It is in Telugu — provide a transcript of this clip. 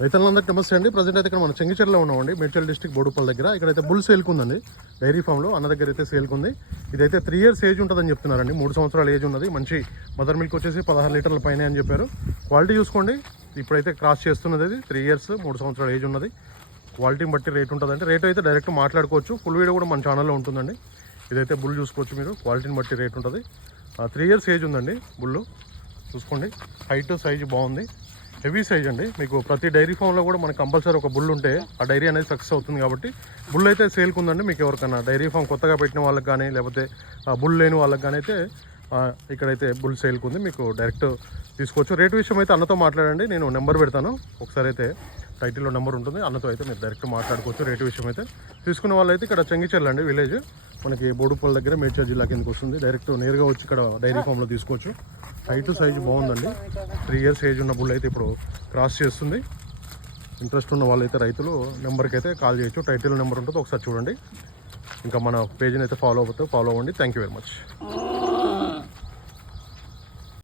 రైతులందరికీ నమస్తే అండి. ప్రజెంట్ అయితే ఇక్కడ మన చెంగిచెర్లో ఉన్నామండి. మేడ్చల్ డిస్టిక్ బోడుపల్ దగ్గర. ఇక్కడైతే బుల్ సేల్కి ఉందండి డైరీ ఫామ్లో అన్న దగ్గర అయితే సేల్కుంది. ఇదైతే త్రీ ఇయర్స్ ఏజ్ ఉంటుందని చెప్తున్నారండి. మూడు సంవత్సరాల ఏజ్ ఉన్నది. మంచి మదర్ మిల్క్ వచ్చేసి పదహారు లీటర్ల పైన అని చెప్పారు. క్వాలిటీ చూసుకోండి. ఇప్పుడైతే క్రాస్ చేస్తున్నది ఇది. త్రీ ఇయర్స్ మూడు సంవత్సరాల ఏజ్ ఉన్నది. క్వాలిటీని బట్టి రేట్ ఉంటుందండి. రేట్ అయితే డైరెక్ట్ మాట్లాడుకోవచ్చు. ఫుల్ వీడియో కూడా మన ఛానల్లో ఉంటుందండి. ఇదైతే బుల్ చూసుకోవచ్చు మీరు. క్వాలిటీని బట్టి రేట్ ఉంటుంది. త్రీ ఇయర్స్ ఏజ్ ఉందండి బుల్లు. చూసుకోండి. హైట్ సైజు బాగుంది. హెవీ సైజ్ అండి. మీకు ప్రతి డైరీ ఫామ్లో కూడా మనకి కంపల్సరీ ఒక బుల్ ఉంటే ఆ డైరీ అనేది సక్సెస్ అవుతుంది కాబట్టి బుల్ అయితే సేల్కి ఉందండి. మీకు ఎవరికైనా డైరీ ఫామ్ కొత్తగా పెట్టిన వాళ్ళకి కానీ లేకపోతే బుల్ లేని వాళ్ళకి కానీ అయితే ఇక్కడైతే బుల్ సేల్కి ఉంది. మీకు డైరెక్ట్ తీసుకోవచ్చు. రేట్ విషయం అయితే అన్నతో మాట్లాడండి. నేను నెంబర్ పెడతాను. ఒకసారి అయితే టైటిల్లో నెంబర్ ఉంటుంది. అన్నతో అయితే మీరు డైరెక్ట్ మాట్లాడుకోవచ్చు. రేటు విషయం అయితే తీసుకున్న వాళ్ళైతే ఇక్కడ చెంగిచెర్ల అండి విలేజ్. మనకి బోడుపల్ దగ్గర మేడ్చల్ జిల్లా కిందకి వస్తుంది. డైరెక్ట్ నేరుగా వచ్చి ఇక్కడ డైరీ ఫామ్లో తీసుకోవచ్చు. హైట్ సైజు బాగుందండి. త్రీ ఇయర్స్ ఏజ్ ఉన్న బుల్ అయితే ఇప్పుడు క్రాస్ చేస్తుంది. ఇంట్రెస్ట్ ఉన్న వాళ్ళైతే రైతులు నెంబర్కి అయితే కాల్ చేయొచ్చు. టైటిల్ నెంబర్ ఉంటుంది ఒకసారి చూడండి. ఇంకా మన పేజ్ని అయితే ఫాలో అవుతే ఫాలో అవ్వండి. Thank you very much